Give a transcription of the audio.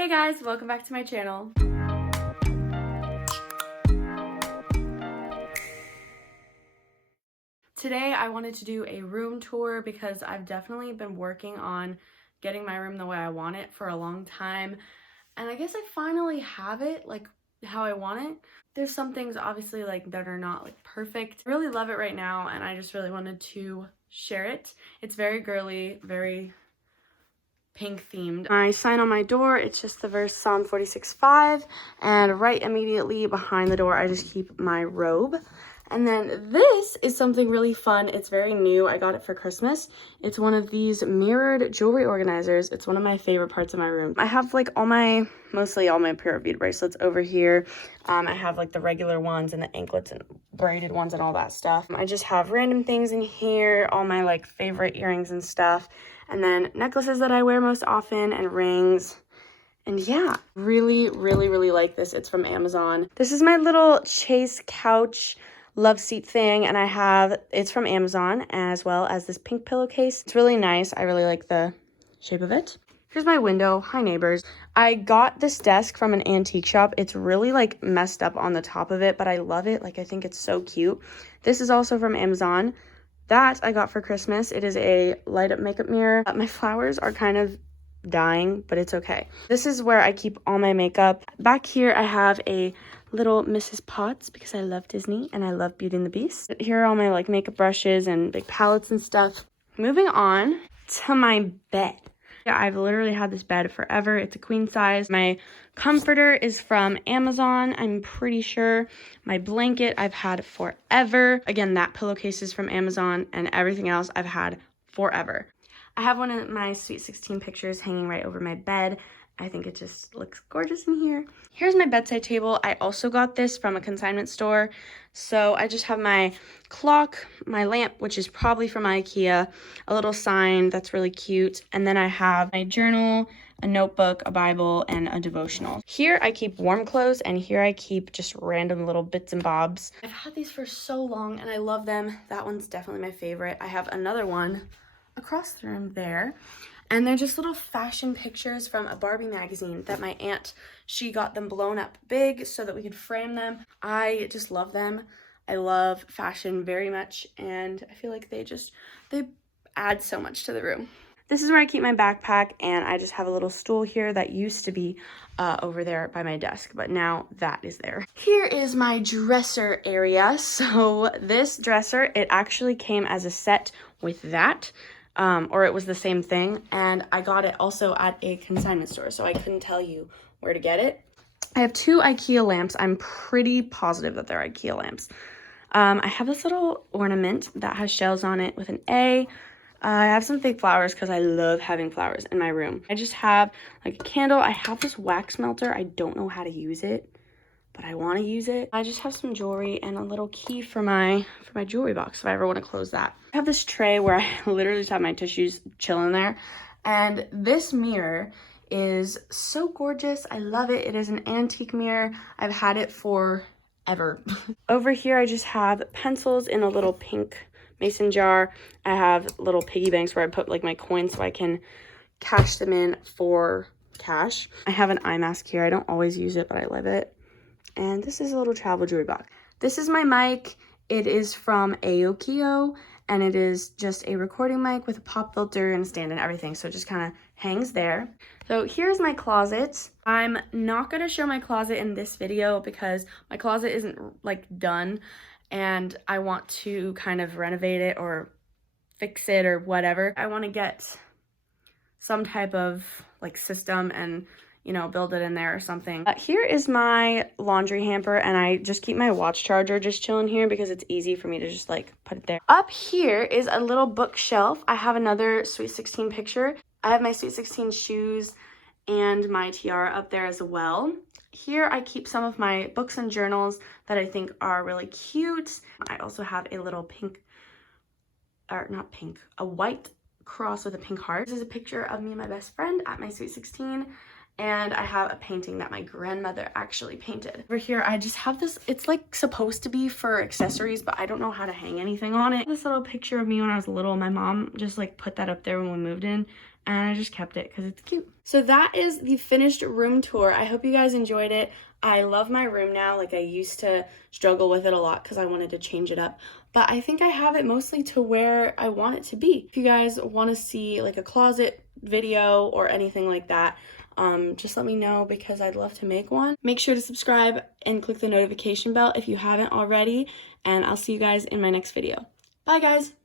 Hey guys, welcome back to my channel. Today I wanted to do a room tour because I've definitely been working on getting my room the way I want it for a long time. And I guess I finally have it like how I want it. There's some things obviously like that are not like perfect. I really love it right now and I just really wanted to share it. It's very girly, very pink themed. My sign on my door, it's just the verse Psalm 46:5, and right immediately behind the door I just keep my robe. And then this is something really fun. It's very new. I got it for Christmas. It's one of these mirrored jewelry organizers. It's one of my favorite parts of my room. I have like mostly all my pure bead bracelets over here. I have like the regular ones and the anklets and braided ones and all that stuff. I just have random things in here, all my like favorite earrings and stuff. And then necklaces that I wear most often and rings. And yeah, really like this. It's from Amazon. This is my little chase couch love seat thing, and it's from Amazon, as well as this pink pillowcase. It's really nice. I really like the shape of it. Here's my window. Hi neighbors. I got this desk from an antique shop. It's really like messed up on the top of it, but I love it. Like I think it's so cute. This is also from Amazon. That I got for Christmas. It is a light up makeup mirror. My flowers are kind of dying, but it's okay. This is where I keep all my makeup. Back here I have a little Mrs. Potts because I love Disney and I love Beauty and the Beast. Here are all my like makeup brushes and big palettes and stuff. Moving on to my bed. Yeah, I've literally had this bed forever. It's a queen size. My comforter is from Amazon, I'm pretty sure. My blanket I've had forever. Again, that pillowcase is from Amazon, and everything else I've had forever. I have one of my Sweet 16 pictures hanging right over my bed. I think it just looks gorgeous in here. Here's my bedside table. I also got this from a consignment store. So I just have my clock, my lamp, which is probably from IKEA, a little sign that's really cute, and then I have my journal, a notebook, a Bible, and a devotional. Here I keep warm clothes, and here I keep just random little bits and bobs. I've had these for so long, and I love them. That one's definitely my favorite. I have another one across the room there. And they're just little fashion pictures from a Barbie magazine that my aunt, she got them blown up big so that we could frame them. I just love them. I love fashion very much, and I feel like they add so much to the room. This is where I keep my backpack, and I just have a little stool here that used to be over there by my desk, but now that is there. Here is my dresser area. So this dresser, it actually came as a set with that. Or it was the same thing, and I got it also at a consignment store, so I couldn't tell you where to get it. I have two IKEA lamps. I'm pretty positive that they're IKEA lamps. I have this little ornament that has shells on it with an A. I have some fake flowers because I love having flowers in my room. I just have like a candle. I have this wax melter. I don't know how to use it, but I want to use it. I just have some jewelry and a little key for my jewelry box if I ever want to close that. I have this tray where I literally just have my tissues chilling there. And this mirror is so gorgeous. I love it. It is an antique mirror. I've had it forever. Over here, I just have pencils in a little pink mason jar. I have little piggy banks where I put like my coins so I can cash them in for cash. I have an eye mask here. I don't always use it, but I love it. And this is a little travel jewelry box. This is my mic. It is from Aokio, and it is just a recording mic with a pop filter and a stand and everything. So it just kind of hangs there. So here's my closet. I'm not going to show my closet in this video because my closet isn't like done, and I want to kind of renovate it or fix it or whatever. I want to get some type of like system and build it in there or something. Here is my laundry hamper, and I just keep my watch charger just chilling here because it's easy for me to just like put it there. Up here is a little bookshelf. I have another Sweet 16 picture. I have my Sweet 16 shoes and my tiara up there as well. Here I keep some of my books and journals that I think are really cute. I also have a little a white cross with a pink heart. This is a picture of me and my best friend at my Sweet 16. And I have a painting that my grandmother actually painted. Over here, I just have this, it's like supposed to be for accessories, but I don't know how to hang anything on it. This little picture of me when I was little, my mom just like put that up there when we moved in. and I just kept it because it's cute. So that is the finished room tour. I hope you guys enjoyed it. I love my room now. Like, I used to struggle with it a lot because I wanted to change it up, but I think I have it mostly to where I want it to be. If you guys want to see like a closet video or anything like that, just let me know because I'd love to make one. Make sure to subscribe and click the notification bell if you haven't already, and I'll see you guys in my next video. Bye guys!